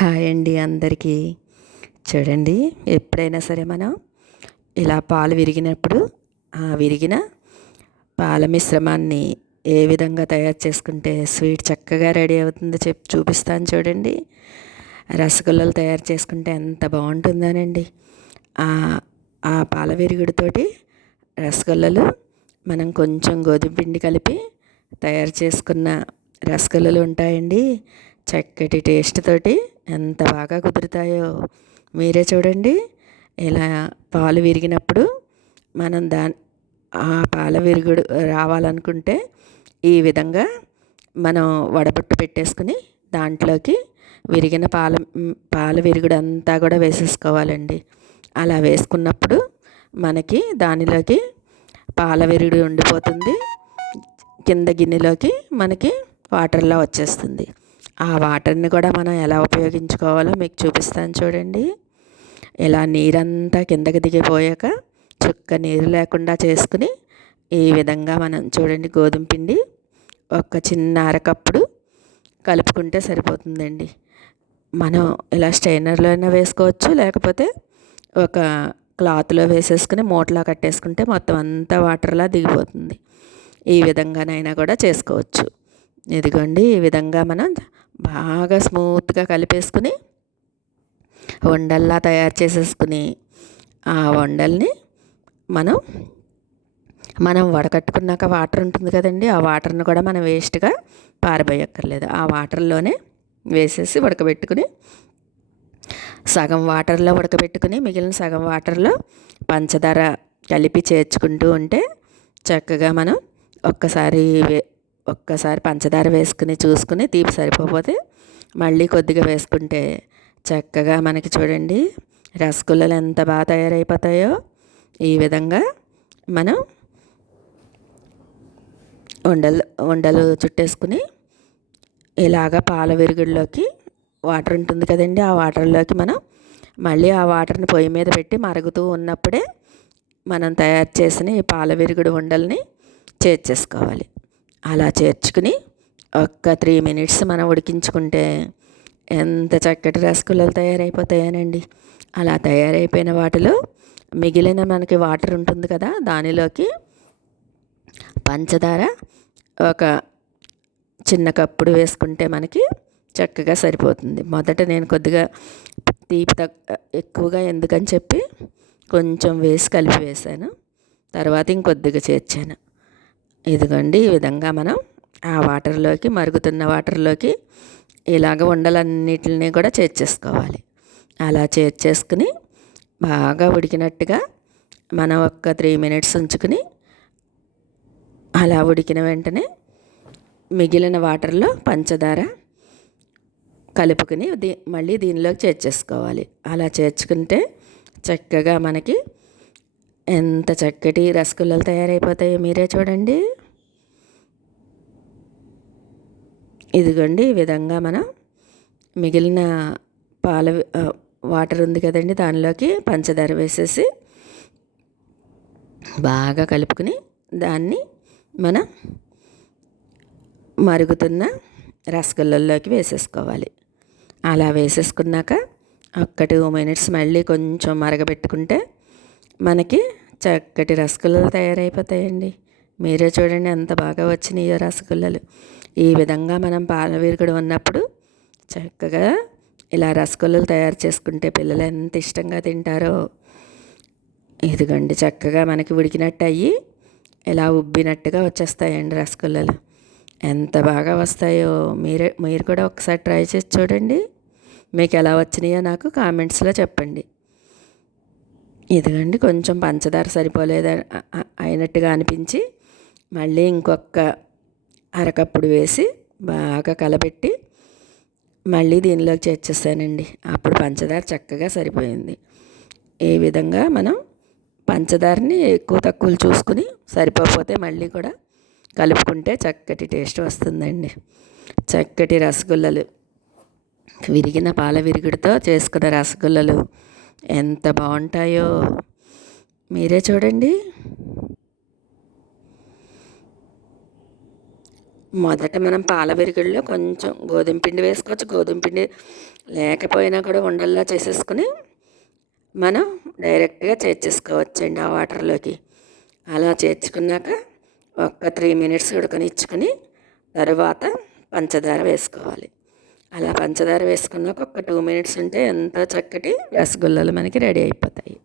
Hi అండి అందరికీ. చూడండి ఎప్పుడైనా సరే మనం ఇలా పాలు విరిగినప్పుడు ఆ విరిగిన పాల మిశ్రమాన్ని ఏ విధంగా తయారు చేసుకుంటే స్వీట్ చక్కగా రెడీ అవుతుందో చెప్పి చూపిస్తాను చూడండి. రసగుల్లలు తయారు చేసుకుంటే ఎంత బాగుంటుందోనండి. ఆ పాల విరుగుడితోటి రసగుల్లలు మనం కొంచెం గోధుమ పిండి కలిపి తయారు చేసుకున్న రసగుల్లలు ఉంటాయండి. చక్కటి టేస్ట్ తోటి ఎంత బాగా కుదురుతాయో మీరే చూడండి. ఇలా పాలు విరిగినప్పుడు మనం దా ఆ పాల విరుగుడు రావాలనుకుంటే ఈ విధంగా మనం వడపట్టు పెట్టేసుకుని దాంట్లోకి విరిగిన పాల పాల విరుగుడు అంతా కూడా వేసేసుకోవాలండి. అలా వేసుకున్నప్పుడు మనకి దానిలోకి పాల విరుగుడు ఉండిపోతుంది. కింద గిన్నెలోకి మనకి వాటర్లా వచ్చేస్తుంది. ఆ వాటర్ని కూడా మనం ఎలా ఉపయోగించుకోవాలో మీకు చూపిస్తాను చూడండి. ఇలా నీరంతా కిందకి దిగిపోయాక చుక్క నీరు లేకుండా చేసుకుని ఈ విధంగా మనం చూడండి గోధుమ పిండి ఒక చిన్న అరకప్పుడు కలుపుకుంటే సరిపోతుందండి. మనం ఇలా స్ట్రైనర్లో అయినా వేసుకోవచ్చు లేకపోతే ఒక క్లాత్లో వేసేసుకుని మూటలా కట్టేసుకుంటే మొత్తం అంతా వాటర్లా దిగిపోతుంది. ఈ విధంగానైనా కూడా చేసుకోవచ్చు. ఇదిగోండి ఈ విధంగా మనం బాగా స్మూత్గా కలిపేసుకుని వండల్లా తయారు చేసేసుకుని ఆ వండల్ని మనం మనం వడకట్టుకున్నాక వాటర్ ఉంటుంది కదండి ఆ వాటర్ని కూడా మనం వేస్ట్గా పారబోయక్కర్లేదు. ఆ వాటర్లోనే వేసేసి ఉడకబెట్టుకుని సగం వాటర్లో ఉడకబెట్టుకుని మిగిలిన సగం వాటర్లో పంచదార కలిపి చేర్చుకుంటూ ఉంటే చక్కగా మనం ఒక్కసారి ఒక్కసారి పంచదార వేసుకుని చూసుకుని తీపి సరిపోతే మళ్ళీ కొద్దిగా వేసుకుంటే చక్కగా మనకి చూడండి రసగుల్లలు ఎంత బాగా తయారైపోతాయో ఈ విధంగా మనం ఉండలు ఉండలు చుట్టేసుకుని ఇలాగ పాల విరుగుడిలోకి వాటర్ ఉంటుంది కదండి ఆ వాటర్లోకి మనం మళ్ళీ ఆ వాటర్ని పొయ్యి మీద పెట్టి మరుగుతూ ఉన్నప్పుడే మనం తయారు చేసిన ఈ పాల విరుగుడు ఉండల్ని చేర్చేసుకోవాలి. అలా చేర్చుకుని ఒక్క త్రీ మినిట్స్ మనం ఉడికించుకుంటే ఎంత చక్కటి రసగుల్లలు తయారైపోతాయనండి. అలా తయారైపోయిన వాటిలో మిగిలిన మనకి వాటర్ ఉంటుంది కదా దానిలోకి పంచదార ఒక చిన్న కప్పుడు వేసుకుంటే మనకి చక్కగా సరిపోతుంది. మొదట నేను కొద్దిగా తీపి తక్కువ ఎక్కువగా ఎందుకని చెప్పి కొంచెం వేసి కలిపి వేసాను. తర్వాత ఇంకొద్దిగా చేర్చాను. ఇదిగోండి ఈ విధంగా మనం ఆ వాటర్లోకి మరుగుతున్న వాటర్లోకి ఇలాగ ఉండలన్నిటిని కూడా చేర్చేసుకోవాలి. అలా చేర్చేసుకుని బాగా ఉడికినట్టుగా మనం ఒక్క త్రీ మినిట్స్ ఉంచుకుని అలా ఉడికిన వెంటనే మిగిలిన వాటర్లో పంచదార కలుపుకుని దీ మళ్ళీ దీనిలోకి చేర్చేసుకోవాలి. అలా చేర్చుకుంటే చక్కగా మనకి ఎంత చక్కటి రసగుల్లలు తయారైపోతాయో మీరే చూడండి. ఇదిగోండి ఈ విధంగా మనం మిగిలిన పాల వాటర్ ఉంది కదండి దానిలోకి పంచదార వేసేసి బాగా కలుపుకుని దాన్ని మనం మరుగుతున్న రసగుల్లల్లోకి వేసేసుకోవాలి. అలా వేసేసుకున్నాక ఒక్క టూ మినిట్స్ మళ్ళీ కొంచెం మరగబెట్టుకుంటే మనకి చక్కటి రసగుల్లలు తయారైపోతాయండి. మీరే చూడండి ఎంత బాగా వచ్చినాయో రసగుల్లలు. ఈ విధంగా మనం పాలవీరుగుడు ఉన్నప్పుడు చక్కగా ఇలా రసగుల్లలు తయారు చేసుకుంటే పిల్లలు ఎంత ఇష్టంగా తింటారో. ఇదిగండి చక్కగా మనకి ఉడికినట్టు అయ్యి ఇలా ఉబ్బినట్టుగా వచ్చేస్తాయండి రసగుల్లలు. ఎంత బాగా వస్తాయో. మీరే మీరు కూడా ఒకసారి ట్రై చేసి చూడండి. మీకు ఎలా వచ్చినాయో నాకు కామెంట్స్లో చెప్పండి. ఇదిగండి కొంచెం పంచదార సరిపోలేదు అయినట్టుగా అనిపించి మళ్ళీ ఇంకొక అరకప్పుడు వేసి బాగా కలబెట్టి మళ్ళీ దీనిలోకి చేర్చేసానండి అప్పుడు పంచదార చక్కగా సరిపోయింది. ఈ విధంగా మనం పంచదారని ఎక్కువ తక్కువలు చూసుకుని సరిపోతే మళ్ళీ కూడా కలుపుకుంటే చక్కటి టేస్ట్ వస్తుందండి. చక్కటి రసగుల్లలు. విరిగిన పాల విరుగుడితో చేసుకున్న రసగుల్లలు. ఎంత బాగుంటాయో మీరే చూడండి. మొదట మనం పాల విరిగిల్లో కొంచెం గోధుమ పిండి వేసుకోవచ్చు. గోధుమ పిండి లేకపోయినా కూడా ఉండల్లా చేసేసుకుని మనం డైరెక్ట్గా చేర్చేసుకోవచ్చండి ఆ వాటర్లోకి. అలా చేర్చుకున్నాక ఒక్క త్రీ మినిట్స్ ఉడకనిచ్చుకొని తర్వాత పంచదార వేసుకోవాలి. అలా పంచదార వేసుకున్నాక ఒక టూ మినిట్స్ ఉంటే ఎంత చక్కటి రసగుల్లలు మనకి రెడీ అయిపోతాయి.